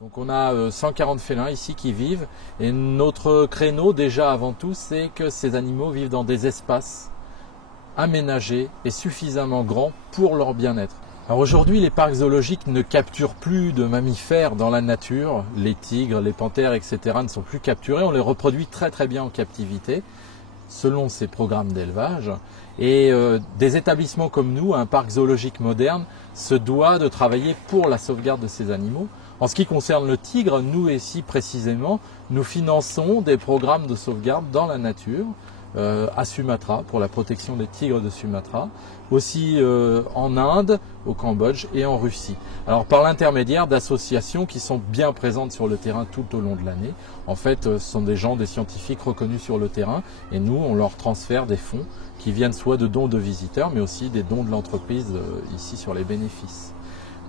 Donc on a 140 félins ici qui vivent et notre créneau déjà avant tout c'est que ces animaux vivent dans des espaces aménagés et suffisamment grands pour leur bien-être. Alors aujourd'hui les parcs zoologiques ne capturent plus de mammifères dans la nature, les tigres, les panthères etc. ne sont plus capturés, on les reproduit très bien en captivité selon ces programmes d'élevage et des établissements comme nous, un parc zoologique moderne, se doit de travailler pour la sauvegarde de ces animaux. En ce qui concerne le tigre, nous ici précisément, nous finançons des programmes de sauvegarde dans la nature, à Sumatra, pour la protection des tigres de Sumatra, aussi en Inde, au Cambodge et en Russie. Alors par l'intermédiaire d'associations qui sont bien présentes sur le terrain tout au long de l'année. En fait, ce sont des gens, des scientifiques reconnus sur le terrain et nous, on leur transfère des fonds qui viennent soit de dons de visiteurs, mais aussi des dons de l'entreprise ici sur les bénéfices.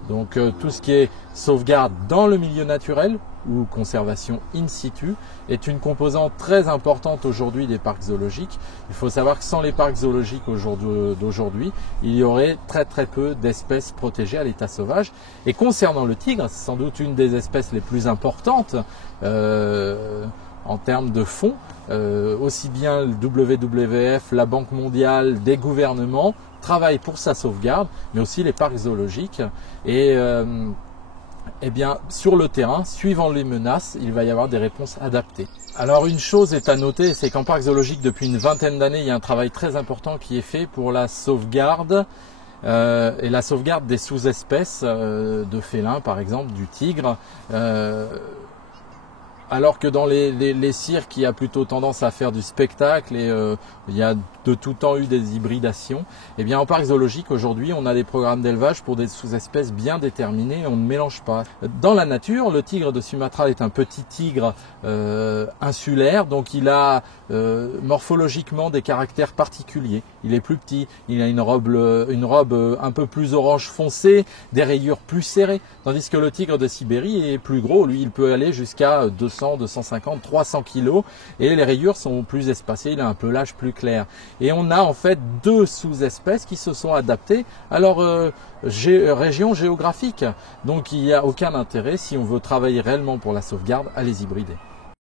Donc tout ce qui est sauvegarde dans le milieu naturel ou conservation in situ est une composante très importante aujourd'hui des parcs zoologiques. Il faut savoir que sans les parcs zoologiques d'aujourd'hui, il y aurait très peu d'espèces protégées à l'état sauvage. Et concernant le tigre, c'est sans doute une des espèces les plus importantes en termes de fonds, aussi bien le WWF, la Banque mondiale, des gouvernements travaillent pour sa sauvegarde, mais aussi les parcs zoologiques. Et eh bien, sur le terrain, suivant les menaces, il va y avoir des réponses adaptées. Alors une chose est à noter, c'est qu'en parc zoologique, depuis une vingtaine d'années, il y a un travail très important qui est fait pour la sauvegarde et la sauvegarde des sous-espèces de félins, par exemple du tigre. Alors que dans les cirques, il y a plutôt tendance à faire du spectacle et il y a de tout temps eu des hybridations. Et bien en parc zoologique aujourd'hui, on a des programmes d'élevage pour des sous-espèces bien déterminées et on ne mélange pas. Dans la nature, le tigre de Sumatra est un petit tigre insulaire, donc il a morphologiquement des caractères particuliers. Il est plus petit, il a une robe un peu plus orange foncé, des rayures plus serrées, tandis que le tigre de Sibérie est plus gros, lui il peut aller jusqu'à 200, 250, 300 kg et les rayures sont plus espacées, il a un pelage plus clair. Et on a en fait deux sous-espèces qui se sont adaptées à leur région géographique. Donc il n'y a aucun intérêt, si on veut travailler réellement pour la sauvegarde, à les hybrider.